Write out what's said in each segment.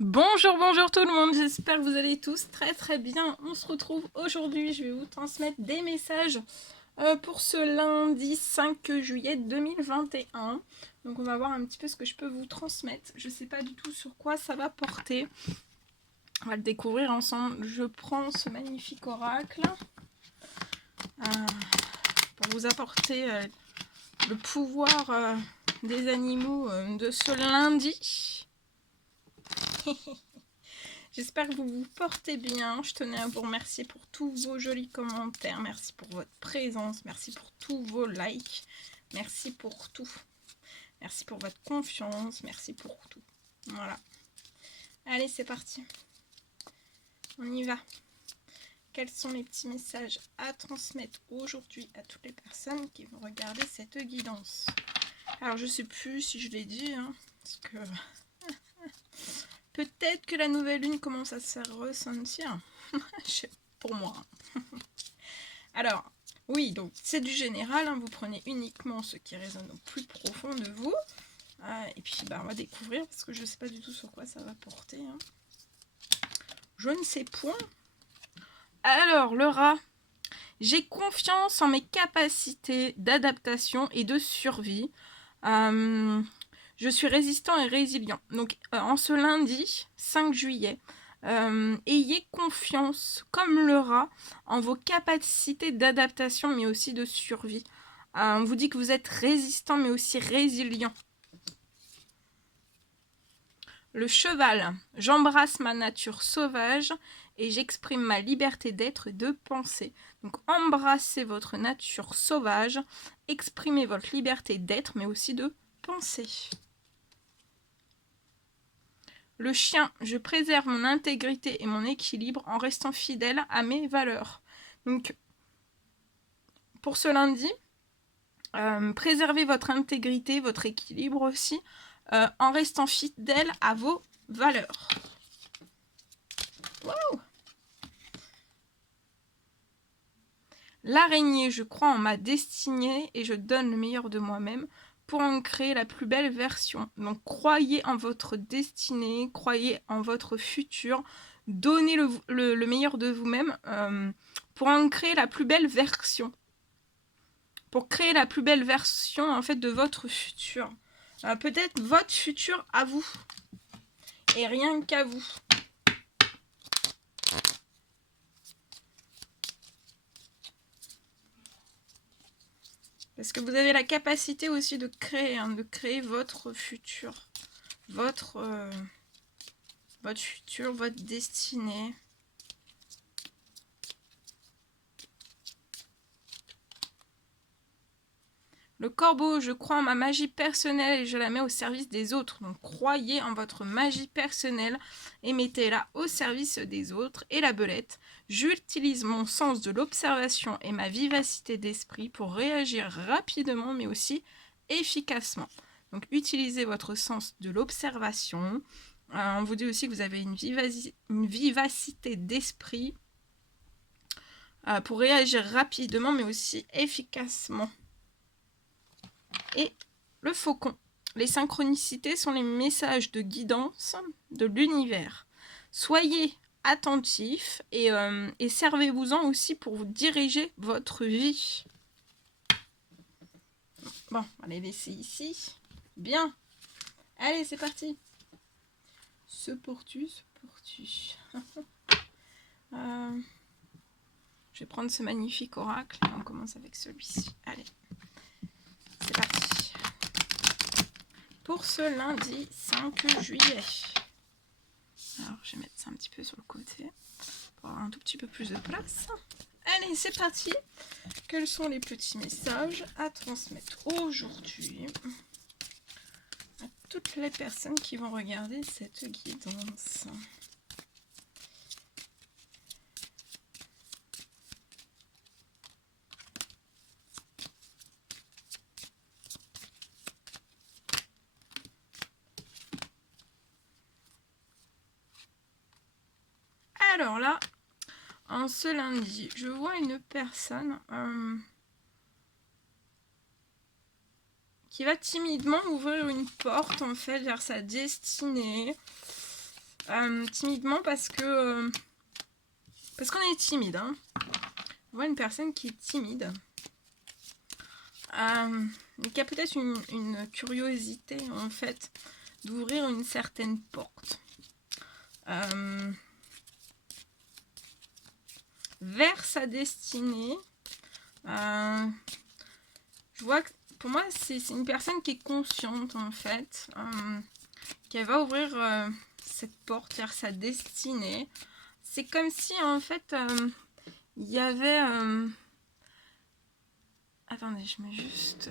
Bonjour, bonjour tout le monde, j'espère que vous allez tous très bien. On se retrouve aujourd'hui, je vais vous transmettre des messages pour ce lundi 5 juillet 2021. Donc on va voir un petit peu ce que je peux vous transmettre. Je sais pas du tout sur quoi ça va porter. On va le découvrir ensemble. Je prends ce magnifique oracle pour vous apporter le pouvoir des animaux de ce lundi. J'espère que vous vous portez bien. Je tenais à vous remercier pour tous vos jolis commentaires. Merci pour votre présence. Merci pour tous vos likes. Merci pour tout. Merci pour votre confiance. Merci pour tout. Voilà. Allez, c'est parti. On y va. Quels sont les petits messages à transmettre aujourd'hui à toutes les personnes qui vont regarder cette guidance? Alors, je sais plus si je l'ai dit, hein, parce que peut-être que la nouvelle lune commence à se ressentir. Pour moi. Alors, oui, donc c'est du général, hein, vous prenez uniquement ce qui résonne au plus profond de vous. Et puis, on va découvrir, parce que je ne sais pas du tout sur quoi ça va porter. Hein. Je ne sais point. Alors, le rat. J'ai confiance en mes capacités d'adaptation et de survie. Je suis résistant et résilient. Donc, en ce lundi 5 juillet, ayez confiance, comme le rat, en vos capacités d'adaptation, mais aussi de survie. On vous dit que vous êtes résistant, mais aussi résilient. Le cheval, j'embrasse ma nature sauvage et j'exprime ma liberté d'être et de penser. Donc embrassez votre nature sauvage, exprimez votre liberté d'être, mais aussi de penser. Le chien, je préserve mon intégrité et mon équilibre en restant fidèle à mes valeurs. Donc, pour ce lundi, préservez votre intégrité, votre équilibre aussi, en restant fidèle à vos valeurs. Wow! L'araignée, je crois en ma destinée et je donne le meilleur de moi-même pour en créer la plus belle version. Donc croyez en votre destinée, croyez en votre futur, donnez le meilleur de vous-même pour en créer la plus belle version. Pour créer la plus belle version en fait de votre futur. Peut-être votre futur à vous. Et rien qu'à vous. Parce que vous avez la capacité aussi de créer votre futur. Votre futur, votre destinée. Le corbeau, je crois en ma magie personnelle et je la mets au service des autres. Donc croyez en votre magie personnelle et mettez-la au service des autres. Et la belette, j'utilise mon sens de l'observation et ma vivacité d'esprit pour réagir rapidement mais aussi efficacement. Donc utilisez votre sens de l'observation. On vous dit aussi que vous avez une vivacité d'esprit pour réagir rapidement mais aussi efficacement. Et le faucon. Les synchronicités sont les messages de guidance de l'univers. Soyez attentifs et servez-vous-en aussi pour vous diriger votre vie. Bon, on va les laisser ici. Bien. Allez, c'est parti. Ce portu. Je vais prendre ce magnifique oracle et on commence avec celui-ci. Allez, c'est parti. Pour ce lundi 5 juillet. Alors, je vais mettre ça un petit peu sur le côté pour avoir un tout petit peu plus de place. Allez, c'est parti. Quels sont les petits messages à transmettre aujourd'hui à toutes les personnes qui vont regarder cette guidance? Alors là, en ce lundi, je vois une personne qui va timidement ouvrir une porte en fait vers sa destinée. Timidement parce qu'on est timide. Hein. On voit une personne qui est timide. Mais qui a peut-être une curiosité, en fait, d'ouvrir une certaine porte. Vers sa destinée. Je vois que pour moi, c'est une personne qui est consciente, en fait, qu'elle va ouvrir cette porte vers sa destinée. C'est comme si, en fait, il y avait... Attendez, je mets juste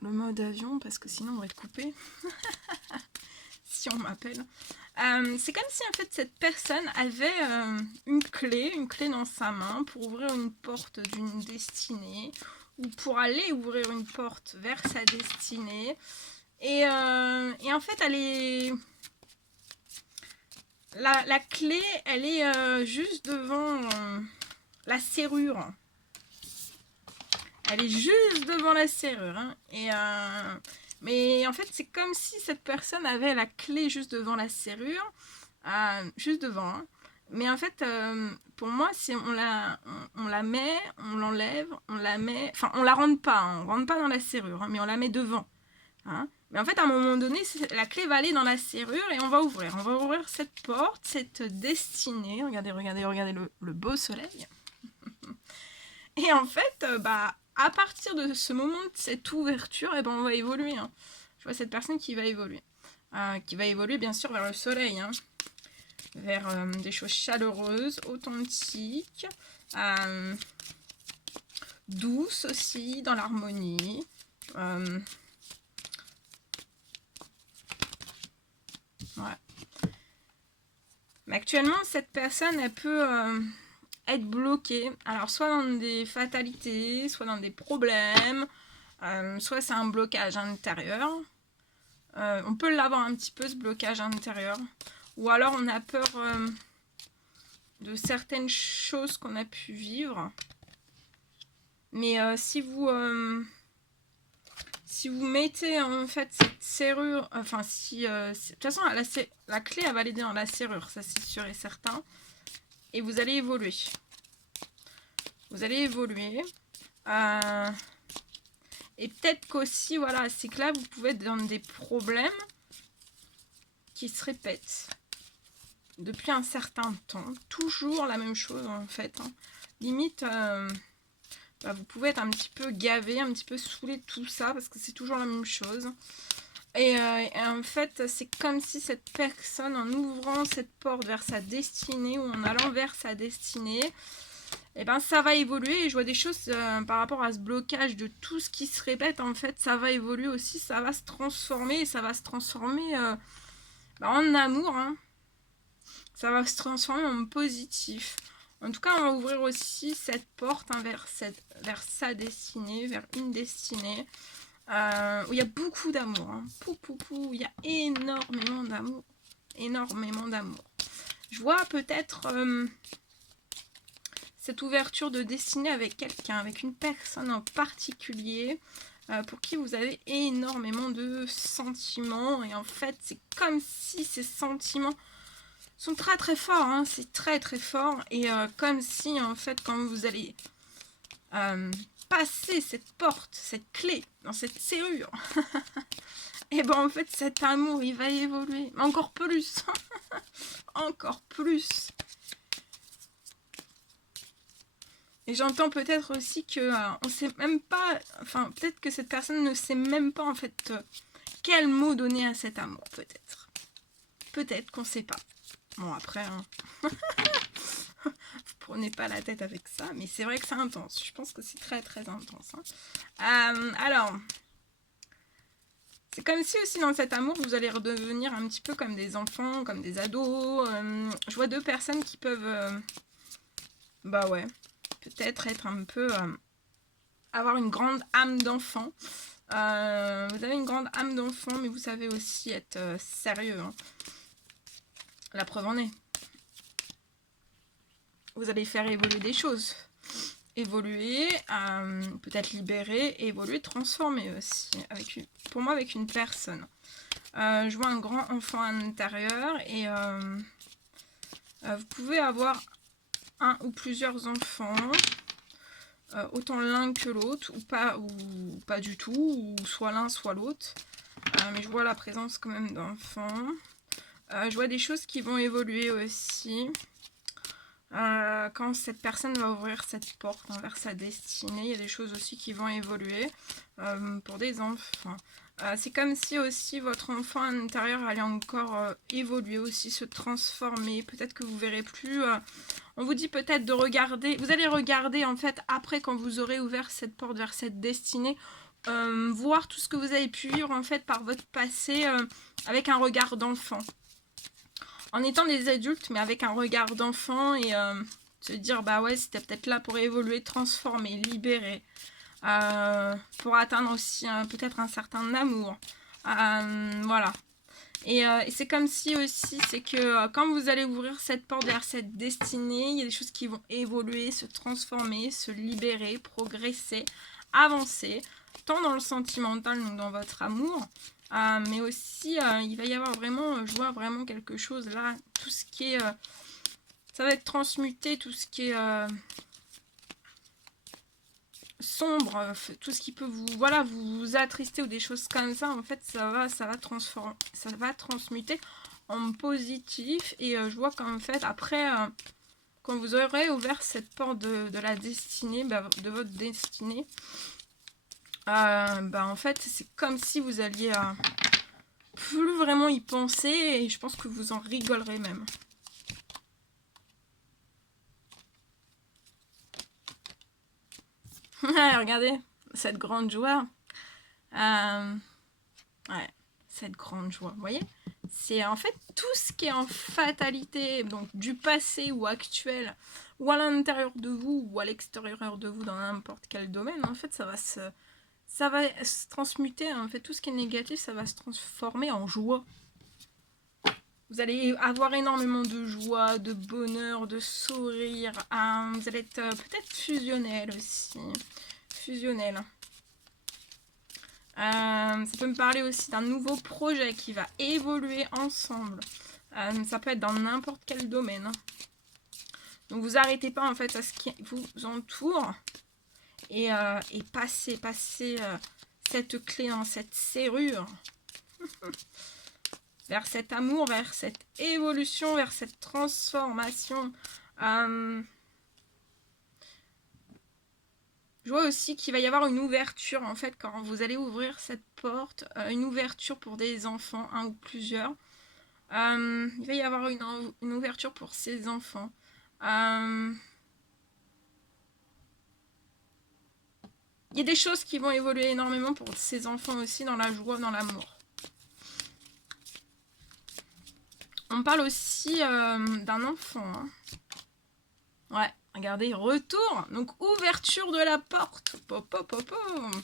le mode avion, parce que sinon on va être coupé. Si on m'appelle. C'est comme si, en fait, cette personne avait une clé dans sa main pour ouvrir une porte d'une destinée, ou pour aller ouvrir une porte vers sa destinée. Et en fait, elle est... La clé, elle est juste devant la serrure. Elle est juste devant la serrure. Hein. Mais en fait, c'est comme si cette personne avait la clé juste devant la serrure. Juste devant. Hein. Mais en fait, pour moi, si on la met, on l'enlève, on la met... Enfin, on la rentre pas. Hein. On rentre pas dans la serrure, hein, mais on la met devant. Hein. Mais en fait, à un moment donné, la clé va aller dans la serrure et on va ouvrir. On va ouvrir cette porte, cette destinée. Regardez le beau soleil. Et en fait, à partir de ce moment, de cette ouverture, on va évoluer. Hein. Je vois cette personne qui va évoluer. Qui va évoluer, bien sûr, vers le soleil. Hein. Vers des choses chaleureuses, authentiques, douces aussi, dans l'harmonie. Ouais. Mais actuellement, cette personne, elle peut être bloquée. Alors, soit dans des fatalités, soit dans des problèmes, soit c'est un blocage intérieur. On peut l'avoir un petit peu, ce blocage intérieur. Ou alors, on a peur de certaines choses qu'on a pu vivre. Mais si vous mettez en fait cette serrure, enfin si de toute façon la clé elle va aller dans la serrure, ça c'est sûr et certain, et vous allez évoluer. Vous allez évoluer. Et peut-être qu'aussi, voilà, c'est que là vous pouvez être dans des problèmes qui se répètent depuis un certain temps, toujours la même chose en fait. Hein. Limite. Vous pouvez être un petit peu gavé, un petit peu saoulé de tout ça, parce que c'est toujours la même chose. Et en fait, c'est comme si cette personne, en ouvrant cette porte vers sa destinée, ou en allant vers sa destinée, ça va évoluer. Et je vois des choses par rapport à ce blocage de tout ce qui se répète, en fait, ça va évoluer aussi, ça va se transformer, et ça va se transformer en amour. Hein. Ça va se transformer en positif. En tout cas, on va ouvrir aussi cette porte hein, vers sa destinée, vers une destinée où il y a beaucoup d'amour. Hein. Il y a énormément d'amour. Énormément d'amour. Je vois peut-être cette ouverture de destinée avec quelqu'un, avec une personne en particulier pour qui vous avez énormément de sentiments. Et en fait, c'est comme si ces sentiments sont très très forts, hein. C'est très très fort, et comme si en fait quand vous allez passer cette porte, cette clé dans cette serrure, et en fait cet amour il va évoluer, encore plus, encore plus. Et j'entends peut-être aussi que on sait même pas, enfin peut-être que cette personne ne sait même pas en fait quel mot donner à cet amour, peut-être qu'on sait pas. Bon, après, hein. Vous prenez pas la tête avec ça, mais c'est vrai que c'est intense. Je pense que c'est très très intense. Hein. Alors, c'est comme si aussi dans cet amour, vous allez redevenir un petit peu comme des enfants, comme des ados. Je vois deux personnes qui peuvent, peut-être être un peu, avoir une grande âme d'enfant. Vous avez une grande âme d'enfant, mais vous savez aussi être sérieux. Hein. La preuve en est. Vous allez faire évoluer des choses. Évoluer, peut-être libérer, évoluer, transformer aussi. Pour moi, avec une personne. Je vois un grand enfant à l'intérieur et vous pouvez avoir un ou plusieurs enfants, autant l'un que l'autre, ou pas du tout, ou soit l'un soit l'autre. Mais je vois la présence quand même d'enfants. Je vois des choses qui vont évoluer aussi. Quand cette personne va ouvrir cette porte vers sa destinée, il y a des choses aussi qui vont évoluer pour des enfants. C'est comme si aussi votre enfant à l'intérieur allait encore évoluer aussi, se transformer. Peut-être que vous verrez plus. On vous dit peut-être de regarder. Vous allez regarder en fait après quand vous aurez ouvert cette porte vers cette destinée. Voir tout ce que vous avez pu vivre en fait par votre passé avec un regard d'enfant. En étant des adultes, mais avec un regard d'enfant et se dire, bah ouais, c'était peut-être là pour évoluer, transformer, libérer, pour atteindre aussi peut-être un certain amour. Voilà. Et c'est comme si aussi, c'est que quand vous allez ouvrir cette porte vers cette destinée, il y a des choses qui vont évoluer, se transformer, se libérer, progresser, avancer, tant dans le sentimental, donc dans votre amour, mais aussi il va y avoir vraiment, je vois vraiment quelque chose là, tout ce qui est, ça va être transmuté, tout ce qui est sombre, tout ce qui peut vous, voilà, vous attrister ou des choses comme ça, en fait ça va transformer, ça va transmuter en positif. Et je vois qu'en fait après quand vous aurez ouvert cette porte de la destinée, de votre destinée, en fait c'est comme si vous alliez plus vraiment y penser, et je pense que vous en rigolerez même. Regardez cette grande joie. Ouais, cette grande joie, vous voyez, c'est en fait tout ce qui est en fatalité, donc du passé ou actuel, ou à l'intérieur de vous ou à l'extérieur de vous dans n'importe quel domaine. En fait ça va se transmuter, en fait tout ce qui est négatif ça va se transformer en joie. Vous allez avoir énormément de joie, de bonheur, de sourire. Vous allez être peut-être fusionnel aussi. Fusionnel. Ça peut me parler aussi d'un nouveau projet qui va évoluer ensemble. Ça peut être dans n'importe quel domaine. Donc vous n'arrêtez pas en fait à ce qui vous entoure. Et passez cette clé, cette serrure. Vers cet amour, vers cette évolution, vers cette transformation. Je vois aussi qu'il va y avoir une ouverture, en fait, quand vous allez ouvrir cette porte, une ouverture pour des enfants, un ou plusieurs. Il va y avoir une ouverture pour ces enfants. Il y a des choses qui vont évoluer énormément pour ces enfants aussi, dans la joie, dans l'amour. On parle aussi d'un enfant. Hein. Ouais, regardez, retour. Donc, ouverture de la porte. Pop, pop, pop, pop.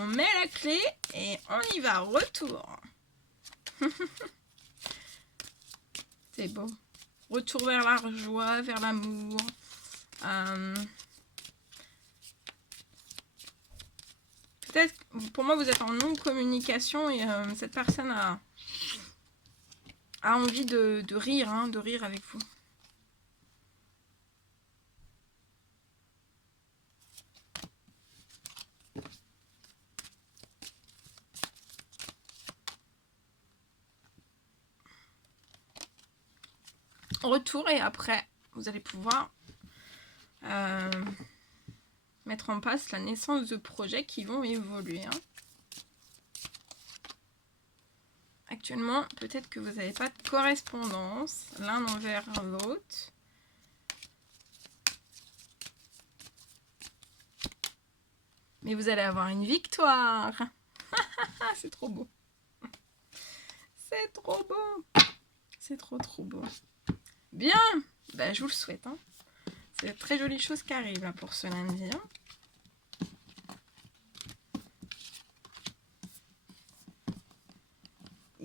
On met la clé et on y va. Retour. C'est beau. Retour vers la joie, vers l'amour. Peut-être, pour moi, vous êtes en non-communication et cette personne a envie de rire, hein, de rire avec vous. Retour, et après, vous allez pouvoir mettre en place la naissance de projets qui vont évoluer. Hein. Actuellement, peut-être que vous n'avez pas de correspondance l'un envers l'autre. Mais vous allez avoir une victoire. C'est trop beau. C'est trop beau. C'est trop beau. Bien, je vous le souhaite. Hein. C'est de très jolies choses qui arrivent là, pour ce lundi. Hein.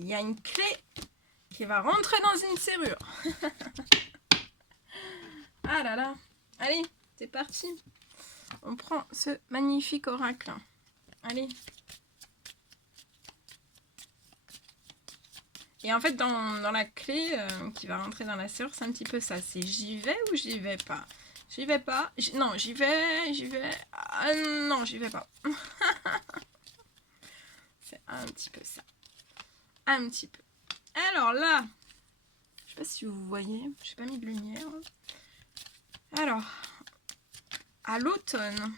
Il y a une clé qui va rentrer dans une serrure. Ah là là. Allez, c'est parti. On prend ce magnifique oracle. Allez. Et en fait, dans la clé qui va rentrer dans la serrure, c'est un petit peu ça. C'est j'y vais ou j'y vais pas. J'y vais pas. Non, j'y vais. Ah, non, j'y vais pas. C'est un petit peu ça. Un petit peu. Alors là, je sais pas si vous voyez, j'ai pas mis de lumière. Alors, à l'automne,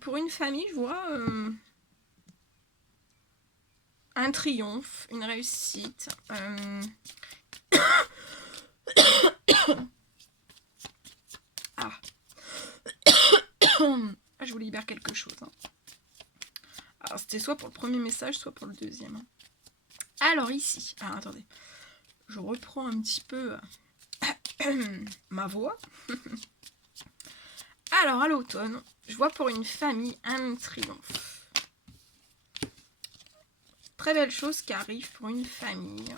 pour une famille, je vois un triomphe, une réussite. Ah. Je vous libère quelque chose. Hein. Alors, c'était soit pour le premier message, soit pour le deuxième. Hein. Alors, ici. Ah, attendez. Je reprends un petit peu ma voix. Alors, à l'automne, je vois pour une famille un triomphe. Très belle chose qui arrive pour une famille.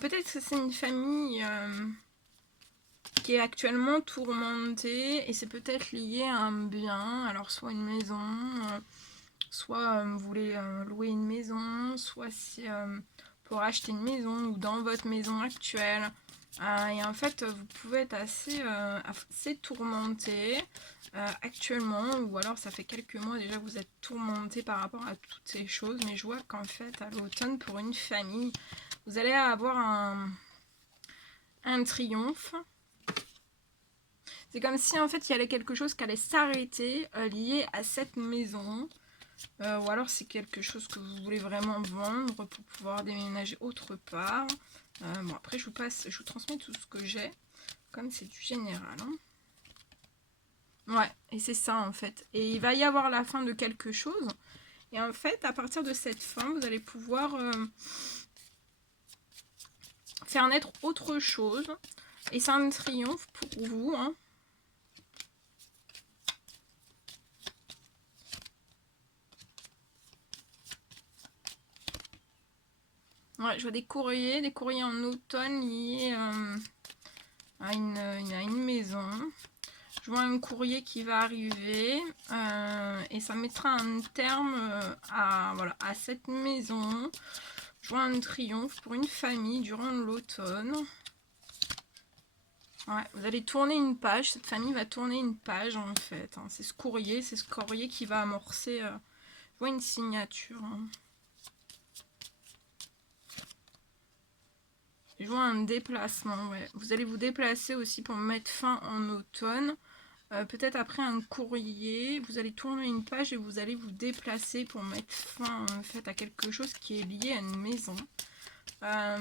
Peut-être que c'est une famille qui est actuellement tourmentée et c'est peut-être lié à un bien. Alors, soit une maison, soit vous voulez louer une maison, soit c'est pour acheter une maison ou dans votre maison actuelle. Et en fait, vous pouvez être assez tourmenté actuellement, ou alors ça fait quelques mois déjà que vous êtes tourmenté par rapport à toutes ces choses. Mais je vois qu'en fait, à l'automne, pour une famille, vous allez avoir un triomphe. C'est comme si en fait il y avait quelque chose qui allait s'arrêter lié à cette maison. Ou alors c'est quelque chose que vous voulez vraiment vendre pour pouvoir déménager autre part. Bon après je vous transmets tout ce que j'ai, comme c'est du général. Hein. Ouais, et c'est ça en fait. Et il va y avoir la fin de quelque chose. Et en fait, à partir de cette fin, vous allez pouvoir faire naître autre chose. Et c'est un triomphe pour vous. Hein. Ouais, je vois des courriers en automne liés à une maison. Je vois un courrier qui va arriver et ça mettra un terme à cette maison. Je vois un triomphe pour une famille durant l'automne. Ouais, vous allez tourner une page, cette famille va tourner une page en fait. Hein. C'est ce courrier qui va amorcer. Je vois une signature. Hein. Je vois un déplacement, ouais. Vous allez vous déplacer aussi pour mettre fin en automne. Peut-être après un courrier, vous allez tourner une page et vous allez vous déplacer pour mettre fin en fait à quelque chose qui est lié à une maison. Ça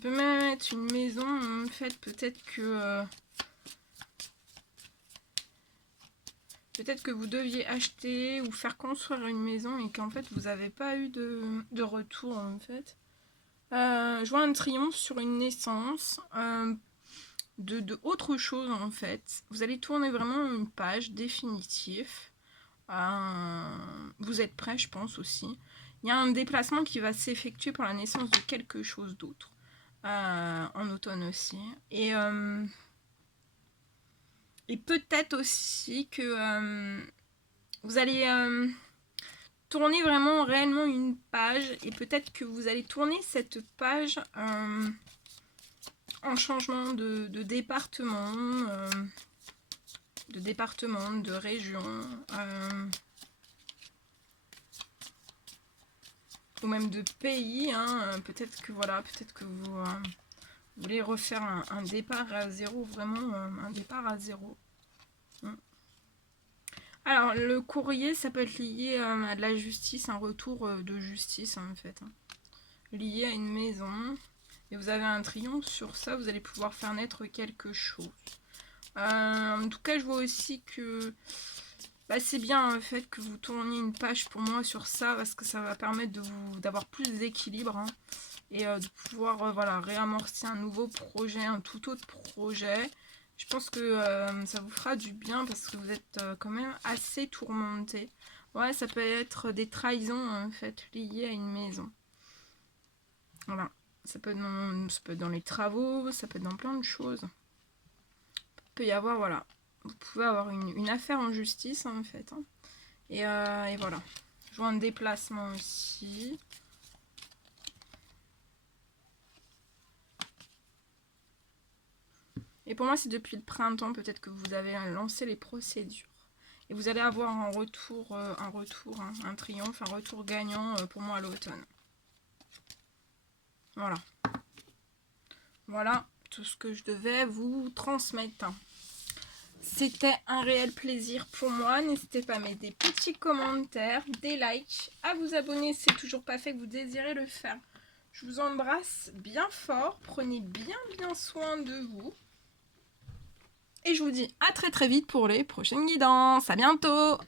peut même être une maison en fait, peut-être que vous deviez acheter ou faire construire une maison et qu'en fait vous n'avez pas eu de retour en fait. Je vois un triomphe sur une naissance. De autre chose en fait. Vous allez tourner vraiment une page définitive. Vous êtes prêts, je pense aussi. Il y a un déplacement qui va s'effectuer pour la naissance de quelque chose d'autre. En automne aussi. Et peut-être aussi que vous allez tourner vraiment réellement une page. Et peut-être que vous allez tourner cette page en changement de département, de région, ou même de pays. Hein, peut-être que vous voulez refaire un départ à zéro, vraiment un départ à zéro. Alors, le courrier, ça peut être lié à de la justice, un retour de justice en fait. Hein, lié à une maison. Et vous avez un triomphe sur ça, vous allez pouvoir faire naître quelque chose. En tout cas, je vois aussi que c'est bien en fait que vous tourniez une page pour moi sur ça, parce que ça va permettre d'avoir plus d'équilibre. Hein, et de pouvoir réamorcer un nouveau projet, un tout autre projet. Je pense que ça vous fera du bien parce que vous êtes quand même assez tourmenté. Ouais, ça peut être des trahisons en fait liées à une maison. Voilà. Ça peut être dans les travaux, ça peut être dans plein de choses. Il peut y avoir, voilà. Vous pouvez avoir une affaire en justice, hein, en fait. Hein. Et voilà. Je vois un déplacement aussi. Et pour moi, c'est depuis le printemps, peut-être que vous avez lancé les procédures. Et vous allez avoir un retour, un triomphe, un retour gagnant pour moi à l'automne. Voilà. Voilà tout ce que je devais vous transmettre. C'était un réel plaisir pour moi. N'hésitez pas à mettre des petits commentaires, des likes, à vous abonner si c'est toujours pas fait que vous désirez le faire. Je vous embrasse bien fort. Prenez bien soin de vous. Et je vous dis à très vite pour les prochaines guidances. À bientôt!